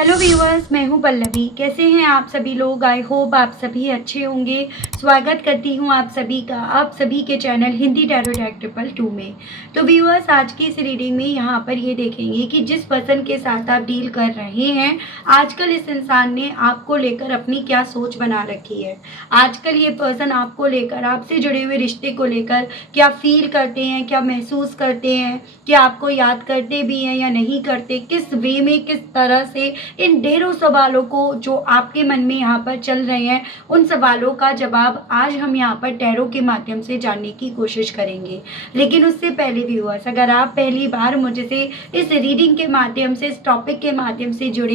Hello viewers, मैं हूं पल्लवी। कैसे हैं आप सभी लोग? आई होप आप सभी अच्छे होंगे। स्वागत करती हूं आप सभी का आप सभी के चैनल हिंदी टैरो डेक 222 में। तो व्यूअर्स, आज की इस रीडिंग में यहां पर ये देखेंगे कि जिस पर्सन के साथ आप डील कर रहे हैं, आजकल इस इंसान ने आपको लेकर अपनी क्या सोच बना रखी है। आजकल ये पर्सन आपको लेकर, आपसे जुड़े हुए रिश्ते को लेकर क्या फील करते हैं, क्या महसूस करते हैं, क्या आपको याद करते भी हैं या नहीं करते, किस वे में, किस तरह से, इन ढेरों सवालों को जो आपके मन में यहाँ पर चल रहे हैं, उन सवालों का जवाब आज हम यहाँ पर टैरो के माध्यम से जानने की कोशिश करेंगे। लेकिन उससे पहले व्यूअर्स, अगर आप पहली बार मुझसे इस रीडिंग के माध्यम से, इस टॉपिक के माध्यम से जुड़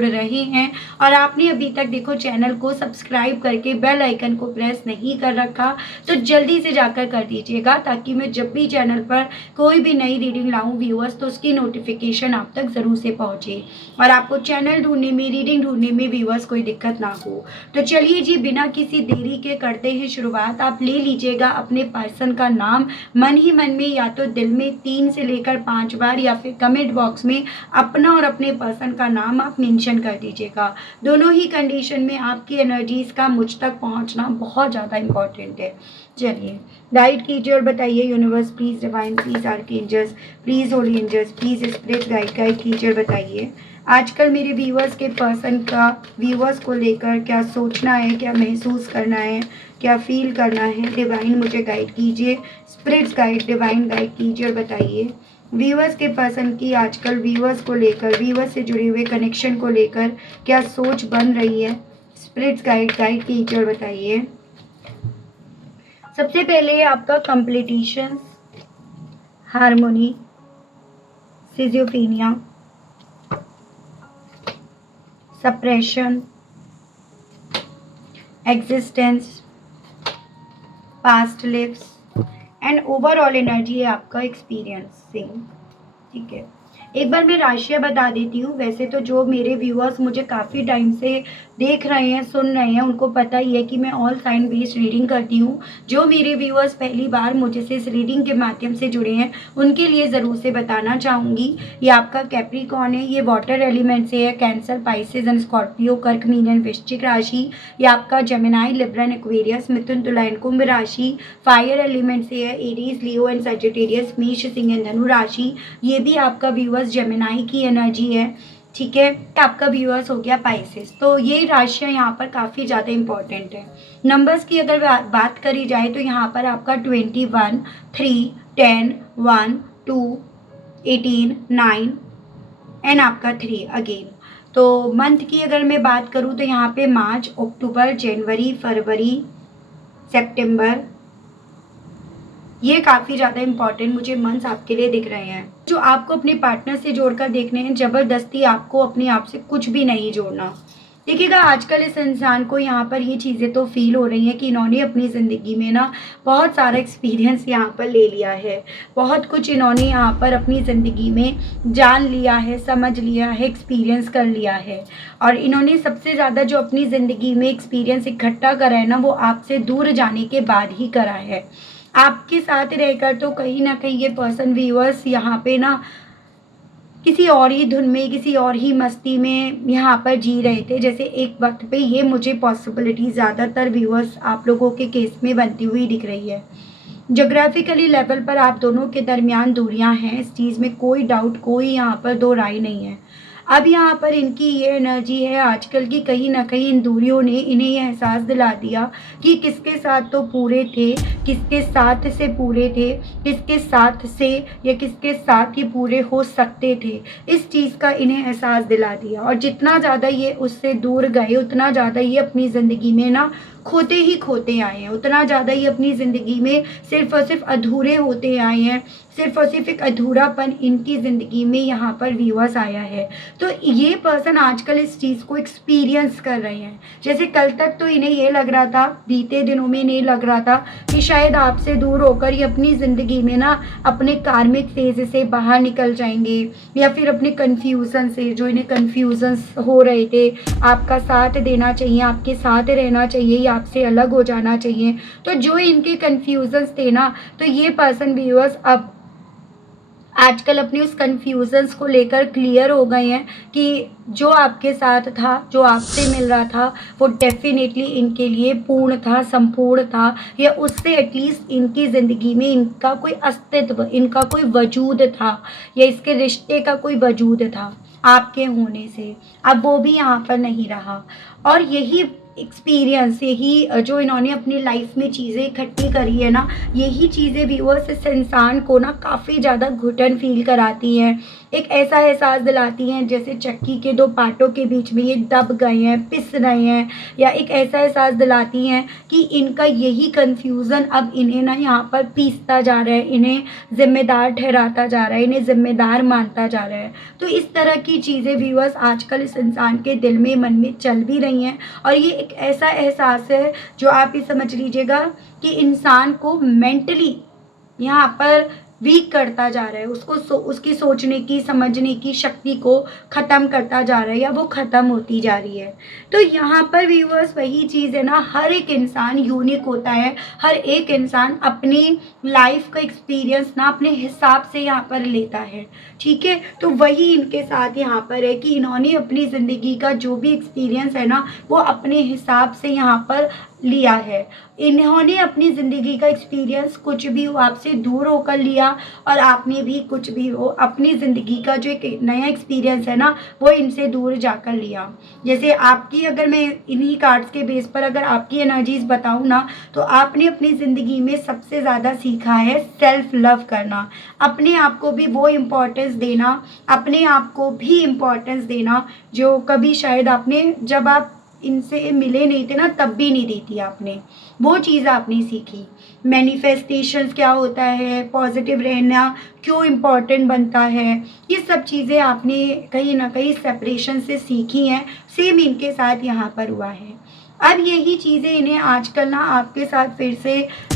रहे हैं और आपने अभी तक देखो चैनल को सब्सक्राइब करके बेल आइकन को प्रेस नहीं कर रखा, तो जल्दी से जाकर कर दीजिएगा, ताकि मैं जब भी चैनल पर कोई भी नई रीडिंग लाऊं व्यूअर्स, तो उसकी नोटिफिकेशन आप तक ज़रूर से पहुंचे और आपको चैनल ढूंढने में, रीडिंग ढूंढने में व्यूअर्स कोई दिक्कत ना हो। तो चलिए जी, बिना किसी देरी के करते हैं शुरुआत। आप ले लीजिएगा अपने पर्सन का नाम मन ही मन में, या तो दिल में 3 से लेकर 5 बार, या फिर कमेंट बॉक्स में अपना और अपने पर्सन का नाम आप मेंशन कर दीजिएगा। दोनों ही कंडीशन में आपकी एनर्जीज का मुझ तक पहुंचना बहुत ज़्यादा इंपॉर्टेंट है। चलिए, गाइड कीजिए और बताइए universe please, divine please, archangels please, holy angels please, spirit guide कीजिए और बताइए आजकल मेरे व्यूअर्स के पर्सन का व्यूअर्स को लेकर क्या सोचना है, क्या महसूस करना है, क्या फील करना है। डिवाइन मुझे गाइड कीजिए, स्पिरिट्स गाइड, डिवाइन गाइड कीजिए और बताइए व्यूअर्स के पर्सन की आजकल व्यूअर्स को लेकर, व्यूअर्स से जुड़े हुए कनेक्शन को लेकर क्या सोच बन रही है। स्पिरिट्स गाइड कीजिए और बताइए। सबसे पहले आपका completion, harmony, schizophrenia, suppression, existence, past lives and overall energy है आपका एक्सपीरियंसिंग। ठीक है, एक बार मैं राशियाँ बता देती हूँ। वैसे तो जो मेरे व्यूअर्स मुझे काफ़ी टाइम से देख रहे हैं, सुन रहे हैं, उनको पता ही है कि मैं ऑल साइन बेस्ड रीडिंग करती हूँ। जो मेरे व्यूअर्स पहली बार मुझे से इस रीडिंग के माध्यम से जुड़े हैं, उनके लिए ज़रूर से बताना चाहूँगी, ये आपका कैप्रिकॉर्न है, ये वाटर एलिमेंट से है, कैंसर, पाइसेस एंड स्कॉर्पियो, कर्क, मीन एंड वृश्चिक राशि। ये आपका जेमिनाई, लिब्रा एंड एक्वेरियस, मिथुन, तुला एंड कुंभ राशि। फायर एलिमेंट से है, एरीज, लियो एंड सजिटेरियस, मेष, सिंह एंड धनु राशि। ये भी आपका व्यूअर्स जेमिनाई की एनर्जी है। ठीक है, आपका व्यूअर्स हो गया पाइसेस। तो ये राशियाँ यहाँ पर काफ़ी ज़्यादा इंपॉर्टेंट है। नंबर्स की अगर बात करी जाए तो यहाँ पर आपका 21, 3, 10, 1, 2, 18, 9 एंड आपका 3 अगेन। तो मंथ की अगर मैं बात करूँ तो यहाँ पे मार्च, अक्टूबर, जनवरी, फरवरी, सितंबर, ये काफ़ी ज़्यादा इंपॉर्टेंट मुझे मंथ्स आपके लिए दिख रहे हैं, जो आपको अपने पार्टनर से जोड़कर देखने हैं। ज़बरदस्ती आपको अपने आप से कुछ भी नहीं जोड़ना। देखिएगा, आजकल इस इंसान को यहाँ पर ये चीज़ें तो फील हो रही हैं कि इन्होंने अपनी ज़िंदगी में ना बहुत सारा एक्सपीरियंस यहाँ पर ले लिया है। बहुत कुछ इन्होंने यहाँ पर अपनी ज़िंदगी में जान लिया है, समझ लिया है, एक्सपीरियंस कर लिया है। और इन्होंने सबसे ज़्यादा जो अपनी ज़िंदगी में एक्सपीरियंस इकट्ठा करा है ना, वो आपसे दूर जाने के बाद ही करा है। आपके साथ रहकर तो कहीं ना कहीं ये पर्सन व्यूअर्स यहाँ पे ना किसी और ही धुन में, किसी और ही मस्ती में यहाँ पर जी रहे थे। जैसे एक वक्त पे ये मुझे पॉसिबिलिटी ज़्यादातर व्यूअर्स आप लोगों के केस में बनती हुई दिख रही है। ज्योग्राफिकली लेवल पर आप दोनों के दरमियान दूरियां हैं, इस चीज़ में कोई डाउट, कोई यहाँ पर दो राय नहीं है। अब यहाँ पर इनकी ये एनर्जी है आजकल की, कहीं ना कहीं इन दूरियों ने इन्हें यह एहसास दिला दिया कि किसके साथ तो पूरे थे, किसके साथ से पूरे थे, किसके साथ से या किसके साथ ये पूरे हो सकते थे। इस चीज़ का इन्हें एहसास दिला दिया। और जितना ज़्यादा ये उससे दूर गए, उतना ज़्यादा ये अपनी ज़िंदगी में ना खोते ही खोते आए हैं। उतना ज़्यादा ये अपनी ज़िंदगी में सिर्फ और सिर्फ अधूरे होते आए हैं। सिर्फ और सिर्फ एक अधूरापन इनकी ज़िंदगी में यहाँ पर व्यूअर्स आया है। तो ये पर्सन आजकल इस चीज़ को एक्सपीरियंस कर रहे हैं। जैसे कल तक तो इन्हें ये लग रहा था, बीते दिनों में इन्हें लग रहा था कि शायद आपसे दूर होकर ये अपनी ज़िंदगी में ना अपने कार्मिक फेज से बाहर निकल जाएंगे, या फिर अपने कन्फ्यूज़न से, जो इन्हें कन्फ्यूज़न्स हो रहे थे, आपका साथ देना चाहिए, आपके साथ रहना चाहिए या आपसे अलग हो जाना चाहिए। तो जो इनके कन्फ्यूज़न्स थे ना, तो ये पर्सन व्यूअर्स अब आजकल अपनी उस कन्फ्यूज़न्स को लेकर क्लियर हो गए हैं कि जो आपके साथ था, जो आपसे मिल रहा था, वो डेफ़िनेटली इनके लिए पूर्ण था, संपूर्ण था, या उससे एटलीस्ट इनकी ज़िंदगी में इनका कोई अस्तित्व, इनका कोई वजूद था, या इसके रिश्ते का कोई वजूद था आपके होने से। अब वो भी यहाँ पर नहीं रहा। और यही एक्सपीरियंस, यही जो इन्होंने अपनी लाइफ में चीज़ें इकट्ठी करी है ना, यही चीज़ें व्यूअर्स इस इंसान को ना काफ़ी ज़्यादा घुटन फील कराती हैं। एक ऐसा एहसास दिलाती हैं जैसे चक्की के दो पार्टों के बीच में ये दब गए हैं, पिस रहे हैं, या एक ऐसा एहसास दिलाती हैं कि इनका यही कन्फ्यूज़न अब इन्हें ना यहाँ पर पीसता जा रहा है, इन्हें ज़िम्मेदार ठहराता जा रहा है, इन्हें ज़िम्मेदार मानता जा रहा है। तो इस तरह की चीज़ें व्यूअर्स आजकल इस इंसान के दिल में, मन में चल भी रही हैं। और ये एक ऐसा एहसास है जो आप ये समझ लीजिएगा कि इंसान को मेंटली यहाँ पर वीक करता जा रहा है, उसको उसकी सोचने की, समझने की शक्ति को ख़त्म करता जा रहा है, या वो ख़त्म होती जा रही है। तो यहाँ पर व्यूअर्स वही चीज़ है ना, हर एक इंसान यूनिक होता है, हर एक इंसान अपनी लाइफ का एक्सपीरियंस ना अपने हिसाब से यहाँ पर लेता है, ठीक है। तो वही इनके साथ यहाँ पर है कि इन्होंने अपनी ज़िंदगी का जो भी एक्सपीरियंस है ना, वो अपने हिसाब से यहाँ पर लिया है। इन्होंने अपनी ज़िंदगी का एक्सपीरियंस कुछ भी हो आपसे दूर होकर लिया, और आपने भी कुछ भी हो अपनी ज़िंदगी का जो एक नया एक्सपीरियंस है ना, वो इनसे दूर जाकर लिया। जैसे आपकी, अगर मैं इन्हीं कार्ड्स के बेस पर अगर आपकी एनर्जीज़ बताऊँ ना, तो आपने अपनी ज़िंदगी में सबसे ज़्यादा सीखा है सेल्फ लव करना, अपने आप को भी वो इम्पोर्टेंस देना, अपने आप को भी इम्पोर्टेंस देना जो कभी शायद आपने, जब आप इनसे मिले नहीं थे ना, तब भी नहीं दी थी आपने, वो चीज़ आपने सीखी। मैनिफेस्टेशंस क्या होता है, पॉजिटिव रहना क्यों इम्पॉर्टेंट बनता है, ये सब चीज़ें आपने कहीं ना कहीं सेपरेशन से सीखी हैं। सेम इनके साथ यहाँ पर हुआ है। अब यही चीज़ें इन्हें आजकल ना आपके साथ फिर से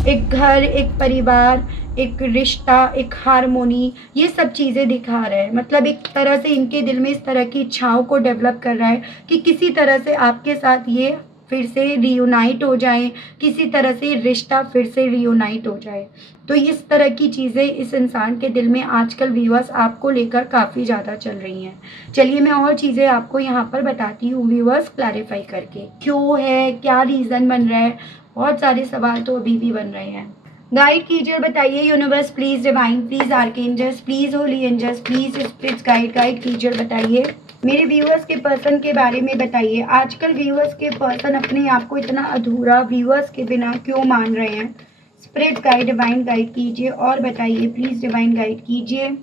एक घर, एक परिवार, एक रिश्ता, एक हारमोनी, ये सब चीज़ें दिखा रहा है। मतलब एक तरह से इनके दिल में इस तरह की इच्छाओं को डेवलप कर रहा है कि किसी तरह से आपके साथ ये फिर से रियूनाइट हो जाए, किसी तरह से रिश्ता फिर से रियूनाइट हो जाए। तो इस तरह की चीज़ें इस इंसान के दिल में आजकल व्यूअर्स आपको लेकर काफ़ी ज़्यादा चल रही हैं। चलिए मैं और चीज़ें आपको यहाँ पर बताती हूँ व्यूअर्स, क्लैरिफाई करके क्यों है, क्या रीज़न बन रहा है। बहुत सारे सवाल तो अभी भी बन रहे हैं। गाइड कीजिए, बताइए universe please, divine please, archangels please, holy angels please, spirits guide कीजिए, बताइए मेरे व्यूअर्स के पर्सन के बारे में बताइए। आजकल व्यूअर्स के पर्सन अपने आप को इतना अधूरा व्यूअर्स के बिना क्यों मान रहे हैं। स्पिरिट गाइड, डिवाइन गाइड कीजिए और बताइए प्लीज़, डिवाइन गाइड कीजिए।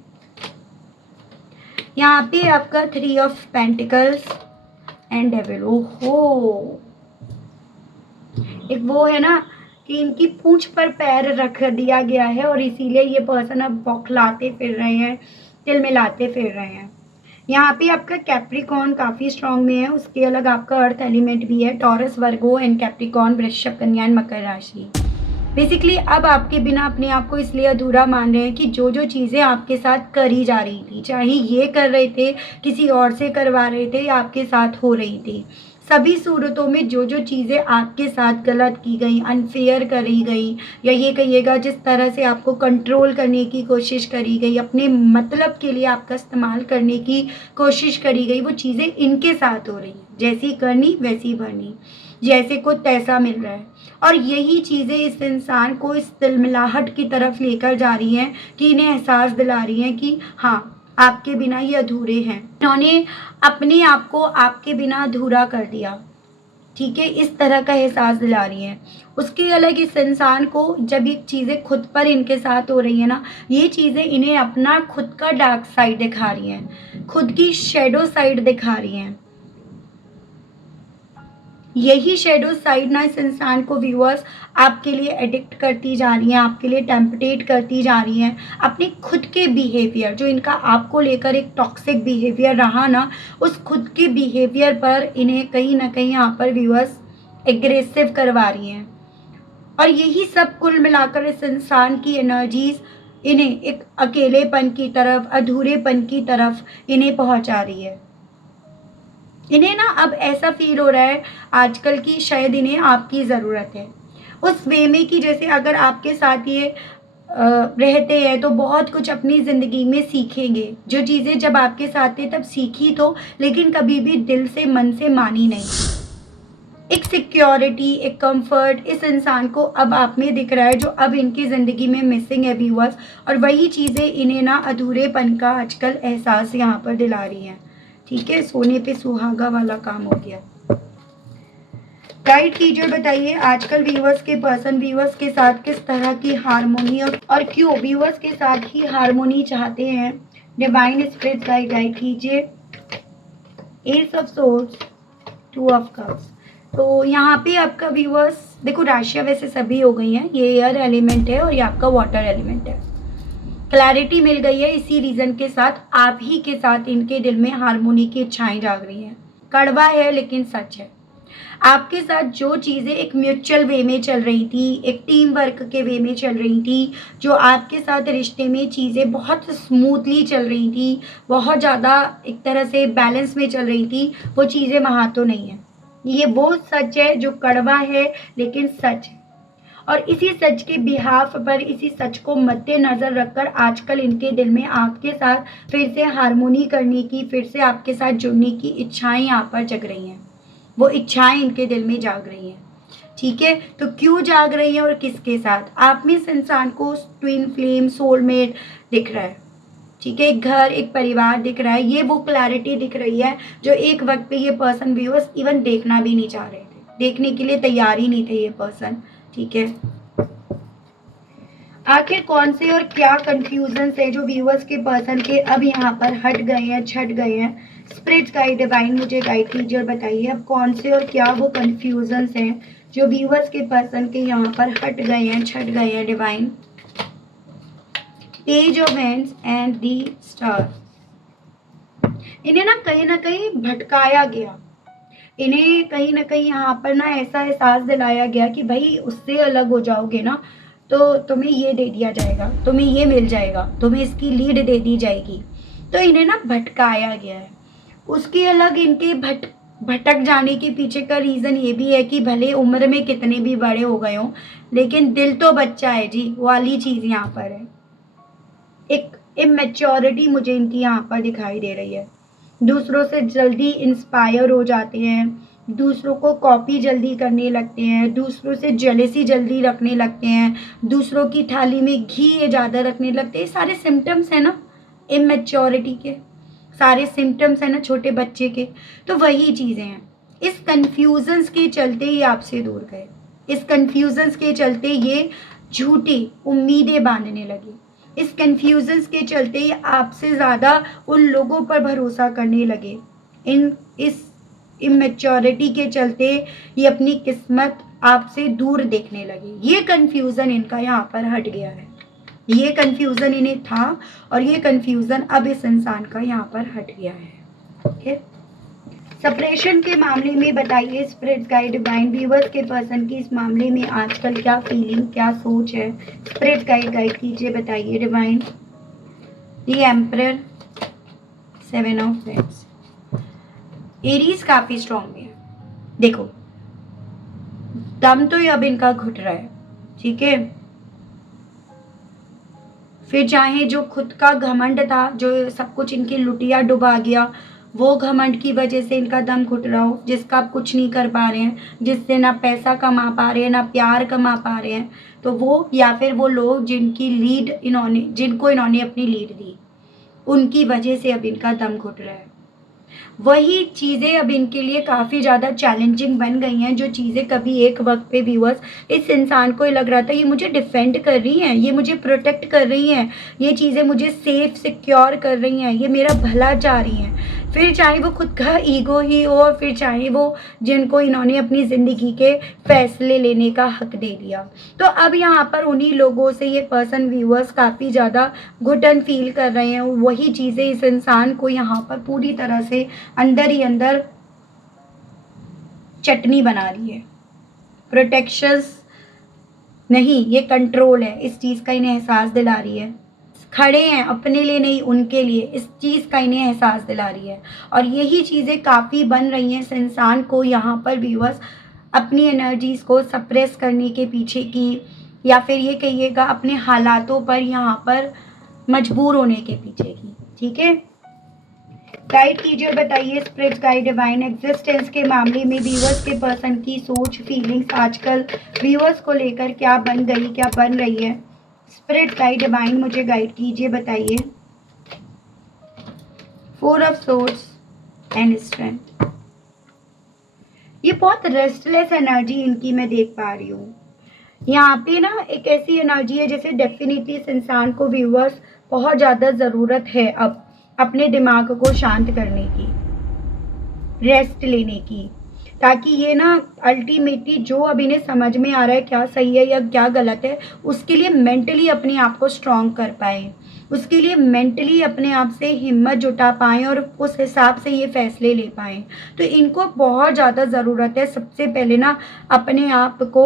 यहाँ पे आपका 3 ऑफ पेंटिकल्स एंड डेविल। ओहो, एक वो है ना कि इनकी पूंछ पर पैर रख दिया गया है और इसीलिए ये पर्सन अब बौखलाते फिर रहे हैं, तिलमिलाते फिर रहे हैं। यहाँ पे आपका कैप्रिकॉर्न काफ़ी स्ट्रांग में है, उसके अलग आपका अर्थ एलिमेंट भी है, टॉरस, वर्गो एंड कैप्रिकॉर्न, वृषभ, कन्या एंड मकर राशि। बेसिकली अब आपके बिना अपने आप को इसलिए अधूरा मान रहे हैं कि जो जो चीज़ें आपके साथ करी जा रही थी, चाहे ये कर रहे थे, किसी और से करवा रहे थे, या आपके साथ हो रही थी, सभी सूरतों में जो जो चीज़ें आपके साथ गलत की गई, अनफेयर करी गई, या ये कहिएगा जिस तरह से आपको कंट्रोल करने की कोशिश करी गई, अपने मतलब के लिए आपका इस्तेमाल करने की कोशिश करी गई, वो चीज़ें इनके साथ हो रही हैं। जैसी करनी वैसी भरनी, जैसे को तैसा मिल रहा है। और यही चीज़ें इस इंसान को इस तिलमिलाहट की तरफ लेकर जा रही हैं कि इन्हें एहसास दिला रही हैं कि हाँ, आपके बिना ये अधूरे हैं। इन्होंने अपने आप को आपके बिना अधूरा कर दिया, ठीक है, इस तरह का एहसास दिला रही हैं। उसके अलग इस इंसान को जब ये चीज़ें खुद पर इनके साथ हो रही हैं ना, ये चीज़ें इन्हें अपना खुद का डार्क साइड दिखा रही हैं, खुद की शेडो साइड दिखा रही हैं। यही शेडो साइड ना इस इंसान को व्यूअर्स आपके लिए एडिक्ट करती जा रही हैं, आपके लिए टेम्पटेट करती जा रही हैं। अपने खुद के बिहेवियर, जो इनका आपको लेकर एक टॉक्सिक बिहेवियर रहा ना, उस खुद के बिहेवियर पर इन्हें कहीं ना कहीं यहाँ पर व्यूअर्स एग्रेसिव करवा रही हैं। और यही सब कुल मिलाकर इस इंसान की एनर्जीज इन्हें एक अकेलेपन की तरफ, अधूरेपन की तरफ इन्हें पहुँचा रही है। इन्हें ना अब ऐसा फील हो रहा है आजकल की शायद इन्हें आपकी ज़रूरत है, उस वे में कि जैसे अगर आपके साथ ये रहते हैं तो बहुत कुछ अपनी ज़िंदगी में सीखेंगे। जो चीज़ें जब आपके साथ थे तब सीखी तो, लेकिन कभी भी दिल से मन से मानी नहीं। एक सिक्योरिटी, एक कंफर्ट इस इंसान को अब आप में दिख रहा है जो अब इनकी ज़िंदगी में मिसिंग है व्यूअर्स, और वही चीज़ें इन्हें ना अधूरेपन का आजकल एहसास यहाँ पर दिला रही हैं। ठीक है, सोने पे सुहागा वाला काम हो गया। गाइड कीजिए, बताइए आजकल व्यूअर्स के पर्सन व्यूअर्स के साथ किस तरह की हारमोनी और क्यों व्यूअर्स के साथ ही हारमोनी चाहते हैं। डिवाइन स्पिरिट गाइड कीजिए। S of swords, two of cups. तो यहाँ पे आपका व्यूअर्स देखो, राशियाँ वैसे सभी हो गई हैं, ये एयर एलिमेंट है और ये आपका वाटर एलिमेंट है। क्लैरिटी मिल गई है, इसी रीज़न के साथ आप ही के साथ इनके दिल में हारमोनी की इच्छाएं जाग रही हैं। कड़वा है लेकिन सच है। आपके साथ जो चीज़ें एक म्यूचुअल वे में चल रही थी, एक टीम वर्क के वे में चल रही थी, जो आपके साथ रिश्ते में चीज़ें बहुत स्मूथली चल रही थी, बहुत ज़्यादा एक तरह से बैलेंस में चल रही थी, वो चीज़ें वहाँ तो नहीं है। ये वो सच है जो कड़वा है लेकिन सच है। और इसी सच के बिहाफ पर, इसी सच को मद्देनजर रखकर आजकल इनके दिल में आपके साथ फिर से हारमोनी करने की, फिर से आपके साथ जुड़ने की इच्छाएं यहाँ पर जग रही हैं। वो इच्छाएं इनके दिल में जाग रही हैं। ठीक है, तो क्यों जाग रही है और किसके साथ? आप में इस इंसान को ट्विन फ्लेम, सोलमेट दिख रहा है। ठीक है, एक घर, एक परिवार दिख रहा है। ये वो क्लैरिटी दिख रही है जो एक वक्त पे ये पर्सन व्यूअर्स इवन देखना भी नहीं चाह रहे थे, देखने के लिए तैयार ही नहीं थे ये पर्सन। ठीक है, आखिर कौन से और क्या कंफ्यूजन है जो व्यूअर्स के पर्सन के अब यहाँ पर हट गए हैं, छट गए हैं। स्पिरिट गाइड डिवाइन मुझे गाइड कीजिए और बताइए अब कौन से और क्या वो कंफ्यूजन हैं जो व्यूअर्स के पर्सन के यहाँ पर हट गए हैं, छट गए हैं। Divine page of hands and the star. इन्हें ना कहीं भटकाया गया, इन्हें कहीं ना कहीं यहाँ पर ना ऐसा एहसास दिलाया गया कि भाई उससे अलग हो जाओगे ना तो तुम्हें ये दे दिया जाएगा, तुम्हें ये मिल जाएगा, तुम्हें इसकी लीड दे दी जाएगी। तो इन्हें ना भटकाया गया है। उसके अलग इनके भटक जाने के पीछे का रीज़न ये भी है कि भले उम्र में कितने भी बड़े हो गए हों, लेकिन दिल तो बच्चा है जी, वाली चीज़ यहाँ पर है। एक इमेच्योरिटी मुझे इनकी यहाँ पर दिखाई दे रही है। दूसरों से जल्दी इंस्पायर हो जाते हैं, दूसरों को कॉपी जल्दी करने लगते हैं, दूसरों से जेलेसी जल्दी रखने लगते हैं, दूसरों की थाली में घी ये ज़्यादा रखने लगते हैं। सारे सिम्टम्स हैं ना इमेच्योरिटी के, सारे सिम्टम्स हैं ना छोटे बच्चे के। तो वही चीज़ें हैं। इस कन्फ्यूजन्स के चलते ये आपसे दूर गए, इस कन्फ्यूजन्स के चलते ये झूठी उम्मीदें बांधने लगी, इस कन्फ्यूजन्स के चलते ये आपसे ज़्यादा उन लोगों पर भरोसा करने लगे। इस इमेच्योरिटी के चलते ये अपनी किस्मत आपसे दूर देखने लगे। ये कन्फ्यूज़न इनका यहाँ पर हट गया है। ये कन्फ्यूज़न इन्हें था और ये कन्फ्यूज़न अब इस इंसान का यहाँ पर हट गया है। ओके, सेपरेशन के मामले में बताइए स्पिरिट गाइड डिवाइन व्यूअर्स के पर्सन की इस मामले में आजकल क्या फीलिंग, क्या सोच है। स्पिरिट गाइड कीजिए, बताइए divine. The emperor, 7 of paints. Aries काफी स्ट्रॉन्ग है। देखो दम तो ये अब इनका घुट रहा है। ठीक है, फिर चाहे जो खुद का घमंड था, जो सब कुछ इनकी लुटिया डुबा गया, वो घमंड की वजह से इनका दम घुट रहा हो, जिसका आप कुछ नहीं कर पा रहे हैं, जिससे ना पैसा कमा पा रहे हैं, ना प्यार कमा पा रहे हैं, तो वो या फिर वो लोग जिनको इन्होंने अपनी लीड दी, उनकी वजह से अब इनका दम घुट रहा है। वही चीज़ें अब इनके लिए काफ़ी ज़्यादा चैलेंजिंग बन गई हैं, जो चीज़ें कभी एक वक्त पे व्यूअर्स इस इंसान को लग रहा था ये मुझे डिफेंड कर रही हैं, ये मुझे प्रोटेक्ट कर रही हैं, ये चीज़ें मुझे सेफ सिक्योर कर रही हैं, ये मेरा भला चाह रही हैं। फिर चाहे वो खुद का ईगो ही हो, और फिर चाहे वो जिनको इन्होंने अपनी ज़िंदगी के फैसले लेने का हक दे दिया। तो अब यहाँ पर उन्हीं लोगों से ये पर्सन व्यूअर्स काफ़ी ज़्यादा घुटन फील कर रहे हैं। वही चीज़ें इस इंसान को यहाँ पर पूरी तरह से अंदर ही अंदर चटनी बना रही है। प्रोटेक्शंस नहीं, ये कंट्रोल है, इस चीज़ का इन्हें एहसास दिला रही है। खड़े हैं अपने लिए नहीं, उनके लिए, इस चीज़ का इन्हें एहसास दिला रही है। और यही चीज़ें काफ़ी बन रही हैं इस इंसान को यहाँ पर व्यूअर्स अपनी एनर्जीज़ को सप्रेस करने के पीछे की, या फिर ये कहिएगा अपने हालातों पर यहाँ पर मजबूर होने के पीछे की। ठीक है, गाइड कीजिए और बताइए स्पिरिट गाइड डिवाइन एग्जिस्टेंस के मामले में व्यूअर्स के पर्सन की सोच फीलिंग्स आजकल व्यूअर्स को लेकर क्या बन गई, क्या बन रही है। स्पिरिट गाइड डिवाइन मुझे गाइड कीजिए, बताइए। 4 ऑफ सोर्ड्स एंड स्ट्रेंथ। ये बहुत रेस्टलेस एनर्जी इनकी मैं देख पा रही हूँ। यहाँ पे ना एक ऐसी एनर्जी है जैसे डेफिनेटली इस इंसान को व्यूअर्स बहुत ज़्यादा ज़रूरत है अब अपने दिमाग को शांत करने की, रेस्ट लेने की, ताकि ये ना अल्टीमेटली जो अब इन्हें समझ में आ रहा है क्या सही है या क्या गलत है, उसके लिए मेंटली अपने आप को स्ट्रॉन्ग कर पाए, उसके लिए मेंटली अपने आप से हिम्मत जुटा पाएँ और उस हिसाब से ये फैसले ले पाएँ। तो इनको बहुत ज़्यादा ज़रूरत है सबसे पहले ना अपने आप को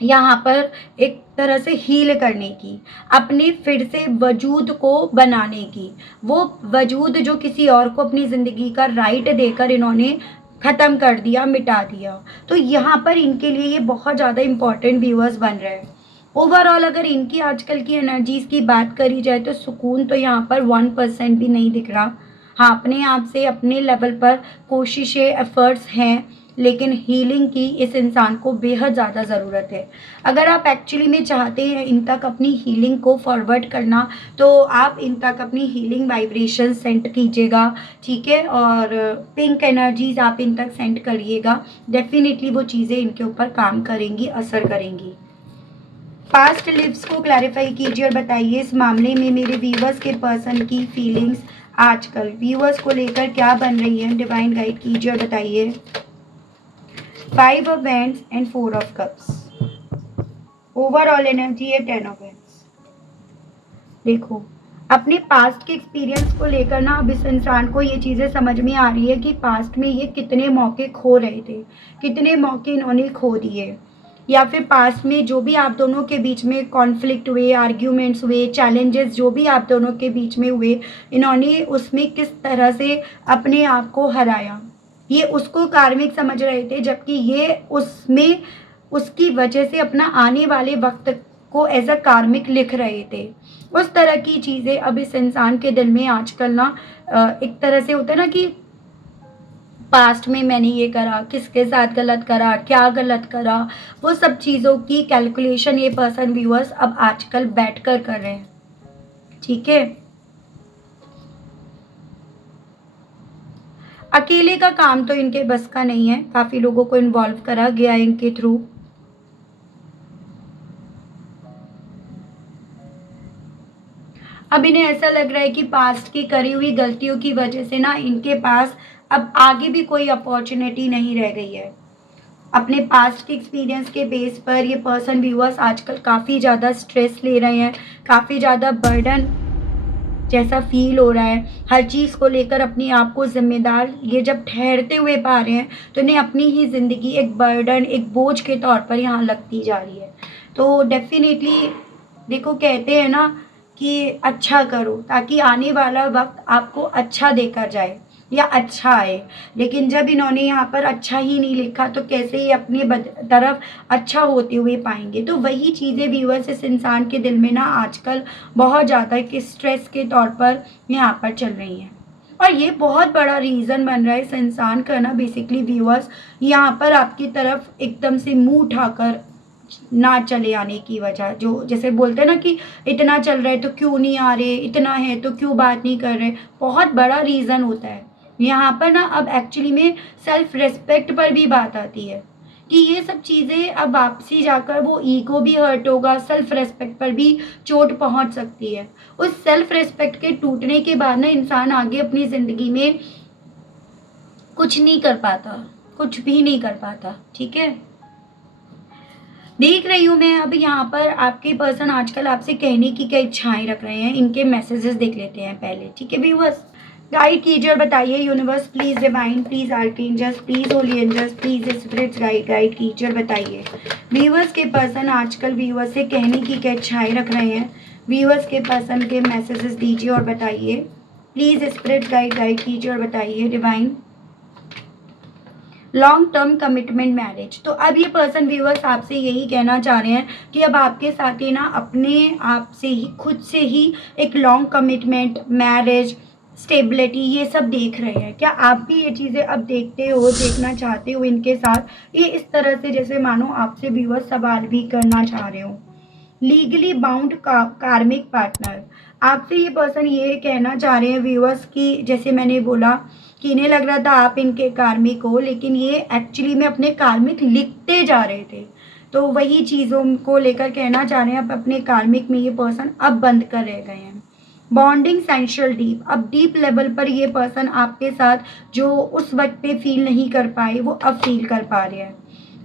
यहाँ पर एक तरह से हील करने की, अपने फिर से वजूद को बनाने की, वो वजूद जो किसी और को अपनी ज़िंदगी का राइट देकर इन्होंने ख़त्म कर दिया, मिटा दिया। तो यहाँ पर इनके लिए ये बहुत ज़्यादा इम्पॉर्टेंट व्यूअर्स बन रहे हैं। ओवरऑल अगर इनकी आजकल की एनर्जीज़ की बात करी जाए तो सुकून तो यहाँ पर 1% भी नहीं दिख रहा। हाँ, अपने आप से अपने लेवल पर कोशिशें, एफर्ट्स हैं, लेकिन हीलिंग की इस इंसान को बेहद ज़्यादा ज़रूरत है। अगर आप एक्चुअली में चाहते हैं इन तक अपनी हीलिंग को फॉरवर्ड करना, तो आप इन तक अपनी हीलिंग वाइब्रेशन सेंड कीजिएगा, ठीक है, और पिंक एनर्जीज आप इन तक सेंड करिएगा। डेफिनेटली वो चीज़ें इनके ऊपर काम करेंगी, असर करेंगी। पास्ट लिव्स को क्लैरिफाई कीजिए और बताइए इस मामले में मेरे व्यूवर्स के पर्सन की फीलिंग्स आजकल व्यूवर्स को लेकर क्या बन रही है। डिवाइन गाइड कीजिए और बताइए। 5 of wands and 4 of cups. Overall energy है 10 ऑफ वैंड्स। देखो, अपने पास्ट के एक्सपीरियंस को लेकर ना अब इस इंसान को ये चीज़ें समझ में आ रही है कि पास्ट में ये कितने मौके खो रहे थे, कितने मौके इन्होंने खो दिए, या फिर पास्ट में जो भी आप दोनों के बीच में कॉन्फ्लिक्ट हुए, आर्ग्यूमेंट्स हुए, चैलेंजेस जो भी आप दोनों के बीच में हुए, इन्होंने उसमें किस तरह से अपने आप को हराया। ये उसको कार्मिक समझ रहे थे, जबकि ये उसमें उसकी वजह से अपना आने वाले वक्त को एज अ कार्मिक लिख रहे थे। उस तरह की चीज़ें अब इस इंसान के दिल में आजकल ना एक तरह से होता है ना कि पास्ट में मैंने ये करा, किसके साथ गलत करा, क्या गलत करा, वो सब चीज़ों की कैलकुलेशन ये पर्सन व्यूअर्स अब आजकल बैठकर कर रहे हैं। ठीक है, अकेले का काम तो इनके बस का नहीं है, काफ़ी लोगों को इन्वॉल्व करा गया है इनके थ्रू। अब इन्हें ऐसा लग रहा है कि पास्ट की करी हुई गलतियों की वजह से ना इनके पास अब आगे भी कोई अपॉर्चुनिटी नहीं रह गई है। अपने पास्ट के एक्सपीरियंस के बेस पर ये पर्सन व्यूअर्स आजकल काफ़ी ज़्यादा स्ट्रेस ले रहे हैं, काफ़ी ज़्यादा बर्डन जैसा फील हो रहा है, हर चीज़ को लेकर अपने आप को जिम्मेदार ये जब ठहरते हुए पा रहे हैं तो इन्हें अपनी ही ज़िंदगी एक बर्डन, एक बोझ के तौर पर यहाँ लगती जा रही है। तो डेफिनेटली देखो, कहते हैं ना कि अच्छा करो ताकि आने वाला वक्त आपको अच्छा देकर जाए या अच्छा आए, लेकिन जब इन्होंने यहाँ पर अच्छा ही नहीं लिखा तो कैसे ये अपने तरफ अच्छा होते हुए पाएंगे। तो वही चीज़ें व्यूअर्स इस इंसान के दिल में ना आजकल बहुत ज़्यादा कि स्ट्रेस के तौर पर यहाँ पर चल रही हैं, और ये बहुत बड़ा रीज़न बन रहा है इस इंसान का ना बेसिकली व्यूअर्स यहाँ पर आपकी तरफ एकदम से मुंह उठाकर ना चले आने की वजह। जो जैसे बोलते हैं ना कि इतना चल रहा है तो क्यों नहीं आ रहे, इतना है तो क्यों बात नहीं कर रहे, बहुत बड़ा रीज़न होता है यहाँ पर ना। अब एक्चुअली में सेल्फ रेस्पेक्ट पर भी बात आती है कि ये सब चीज़ें अब वापसी जाकर वो ईगो भी हर्ट होगा, सेल्फ रेस्पेक्ट पर भी चोट पहुँच सकती है। उस सेल्फ रेस्पेक्ट के टूटने के बाद ना इंसान आगे अपनी ज़िंदगी में कुछ नहीं कर पाता, कुछ भी नहीं कर पाता। ठीक है, देख रही हूँ मैं अब यहाँ पर आपके पर्सन आजकल आपसे कहने की क्या इच्छाएं रख रहे हैं, इनके मैसेजेस देख लेते हैं पहले। ठीक है व्यूअर्स, गाइड कीजिए और बताइए universe please divine, please archangels, please holy angels, please spirits guide कीजिए और बताइए व्यूअर्स के पर्सन आजकल व्यूअर्स से कहने की क्या इच्छाएं रख रहे हैं। व्यूअर्स के पर्सन के मैसेजेस दीजिए और बताइए। प्लीज स्पिरिट्स गाइड कीजिए और बताइए divine. Long term commitment marriage. तो अब ये पर्सन व्यूअर्स आपसे यही कहना चाह रहे हैं कि अब आपके साथ ही ना अपने आप से ही खुद से ही एक लॉन्ग कमिटमेंट, मैरिज, स्टेबिलिटी ये सब देख रहे हैं। क्या आप भी ये चीज़ें अब देखते हो, देखना चाहते हो इनके साथ? ये इस तरह से जैसे मानो आपसे व्यूअर्स सवाल भी करना चाह रहे हो। लीगली बाउंड कार्मिक पार्टनर, आपसे ये पर्सन ये कहना चाह रहे हैं व्यूअर्स की जैसे मैंने बोला कि इन्हें लग रहा था आप इनके कार्मिक हो, लेकिन ये एक्चुअली में अपने कार्मिक लिखते जा रहे थे। तो वही चीज़ों को लेकर कहना चाह रहे हैं अब अपने कार्मिक में ये पर्सन अब बंद कर रह गए हैं। बॉन्डिंग सेंशुअल डीप, अब डीप लेवल पर ये पर्सन आपके साथ जो उस वक्त पे फील नहीं कर पाए वो अब फील कर पा रहे हैं।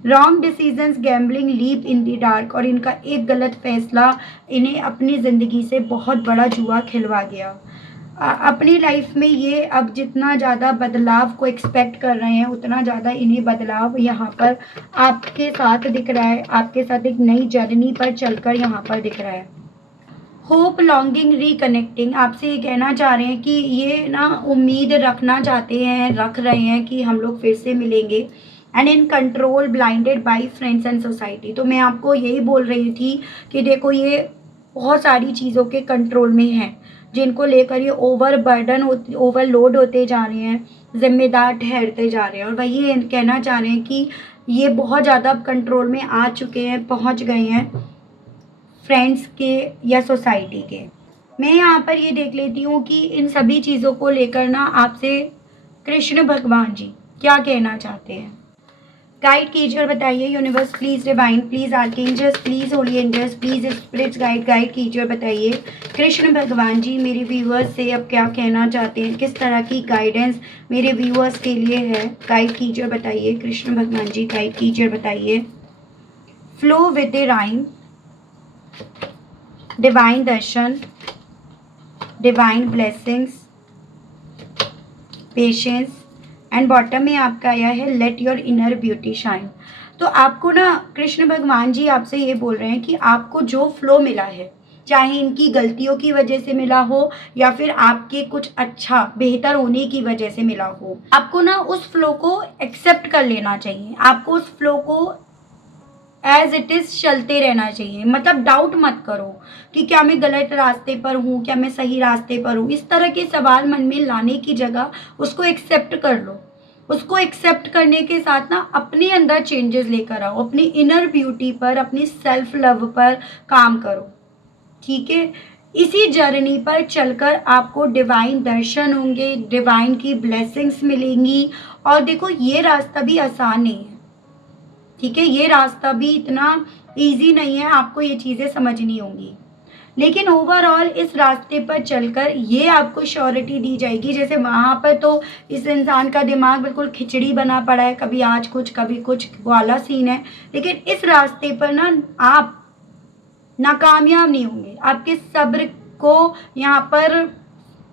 Wrong decisions, gambling, leap in the dark, और इनका एक गलत फैसला इन्हें अपनी ज़िंदगी से बहुत बड़ा जुआ खिलवा गया। अपनी लाइफ में ये अब जितना ज़्यादा बदलाव को एक्सपेक्ट कर रहे हैं उतना ज़्यादा इन्हें बदलाव यहाँ पर आपके साथ दिख रहा है, आपके साथ एक नई जर्नी पर चलकर यहाँ पर दिख रहा है। होप, लॉन्गिंग, रिकनेक्टिंग, आपसे ये कहना चाह रहे हैं कि ये ना उम्मीद रखना चाहते हैं, रख रहे हैं कि हम लोग फिर से मिलेंगे। And in control, blinded by friends and society, तो मैं आपको यही बोल रही थी कि देखो ये बहुत सारी चीज़ों के कंट्रोल में हैं जिनको लेकर ये ओवरबर्डन ओवरलोड होते जा रहे हैं, जिम्मेदार ठहरते जा रहे हैं, और वही कहना चाह रहे हैं कि ये बहुत ज़्यादा कंट्रोल में आ चुके हैं, पहुंच गए हैं फ्रेंड्स के या सोसाइटी के। मैं यहाँ पर ये देख लेती हूँ कि इन सभी चीज़ों को लेकर ना आपसे कृष्ण भगवान जी क्या कहना चाहते हैं। गाइड कीजिए और बताइए। Universe please, divine please, archangels please, holy angels please, spirits guide कीजिए और बताइए कृष्ण भगवान जी मेरे व्यूअर्स से अब क्या कहना चाहते हैं, किस तरह की गाइडेंस मेरे व्यूअर्स के लिए है। गाइड कीजिए और बताइए कृष्ण भगवान जी, गाइड कीजिए और बताइए। Flow with the rhyme, divine Darshan, divine blessings, patience, and bottom में आपका आया है let your inner beauty shine. तो आपको ना कृष्ण भगवान जी आपसे ये बोल रहे हैं कि आपको जो फ्लो मिला है, चाहे इनकी गलतियों की वजह से मिला हो या फिर आपके कुछ अच्छा बेहतर होने की वजह से मिला हो, आपको ना उस फ्लो को एक्सेप्ट कर लेना चाहिए। आपको उस फ्लो को एज इट इज़ चलते रहना चाहिए। मतलब डाउट मत करो कि क्या मैं गलत रास्ते पर हूँ, क्या मैं सही रास्ते पर हूँ, इस तरह के सवाल मन में लाने की जगह उसको एक्सेप्ट कर लो। उसको एक्सेप्ट करने के साथ ना अपने अंदर चेंजेस लेकर आओ, अपनी इनर ब्यूटी पर, अपनी सेल्फ लव पर काम करो। ठीक है, इसी जर्नी पर चलकर आपको डिवाइन दर्शन होंगे, डिवाइन की ब्लेसिंग्स मिलेंगी। और देखो ये रास्ता भी आसान नहीं है, ठीक है, ये रास्ता भी इतना इजी नहीं है, आपको ये चीज़ें समझनी होंगी। लेकिन ओवरऑल इस रास्ते पर चलकर ये आपको श्योरिटी दी जाएगी। जैसे वहाँ पर तो इस इंसान का दिमाग बिल्कुल खिचड़ी बना पड़ा है, कभी आज कुछ कभी कुछ वाला सीन है, लेकिन इस रास्ते पर ना आप नाकामयाब नहीं होंगे, आपके सब्र को यहाँ पर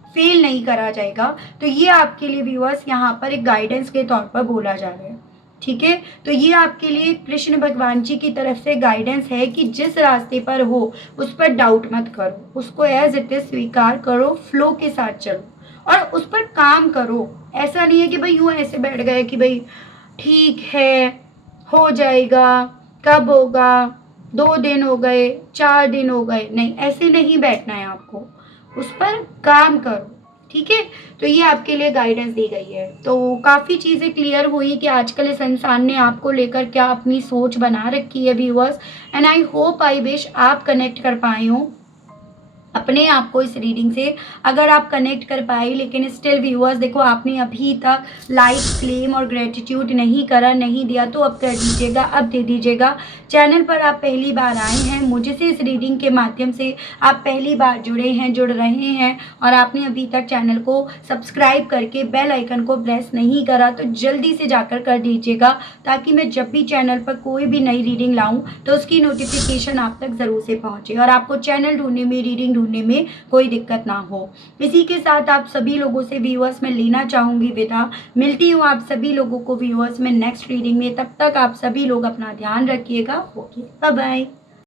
फेल नहीं करा जाएगा। तो ये आपके लिए व्यूअर्स यहाँ पर एक गाइडेंस के तौर पर बोला जा रहा है। ठीक है, तो ये आपके लिए कृष्ण भगवान जी की तरफ से गाइडेंस है कि जिस रास्ते पर हो उस पर डाउट मत करो, उसको एज इट इज स्वीकार करो, फ्लो के साथ चलो और उस पर काम करो। ऐसा नहीं है कि भाई यूँ ऐसे बैठ गए कि भाई ठीक है हो जाएगा, कब होगा, 2 दिन हो गए, 4 दिन हो गए, नहीं ऐसे नहीं बैठना है, आपको उस पर काम करो। ठीक है, तो ये आपके लिए गाइडेंस दी गई है। तो काफ़ी चीज़ें क्लियर हुई कि आजकल इस इंसान ने आपको लेकर क्या अपनी सोच बना रखी है viewers. And I hope, I wish आप कनेक्ट कर पाए हो अपने आप को इस रीडिंग से। अगर आप कनेक्ट कर पाए लेकिन स्टिल व्यूअर्स देखो आपने अभी तक लाइक, क्लेम और ग्रेटिट्यूड नहीं करा, नहीं दिया, तो अब कर दीजिएगा, अब दे दीजिएगा। चैनल पर आप पहली बार आए हैं, मुझे से इस रीडिंग के माध्यम से आप पहली बार जुड़े हैं, जुड़ रहे हैं और आपने अभी तक चैनल को सब्सक्राइब करके बेल आइकन को प्रेस नहीं करा तो जल्दी से जाकर कर दीजिएगा, ताकि मैं जब भी चैनल पर कोई भी नई रीडिंग लाऊं तो उसकी नोटिफिकेशन आप तक ज़रूर से पहुंचे और आपको चैनल ढूंढने में, रीडिंग ढूंढने में कोई दिक्कत ना हो। इसी के साथ आप सभी लोगों से व्यूअर्स में लेना चाहूँगी विदा। मिलती हूँ आप सभी लोगों को व्यूअर्स में नेक्स्ट रीडिंग में। तब तक आप सभी लोग अपना ध्यान रखिएगा। Okay, bye bye.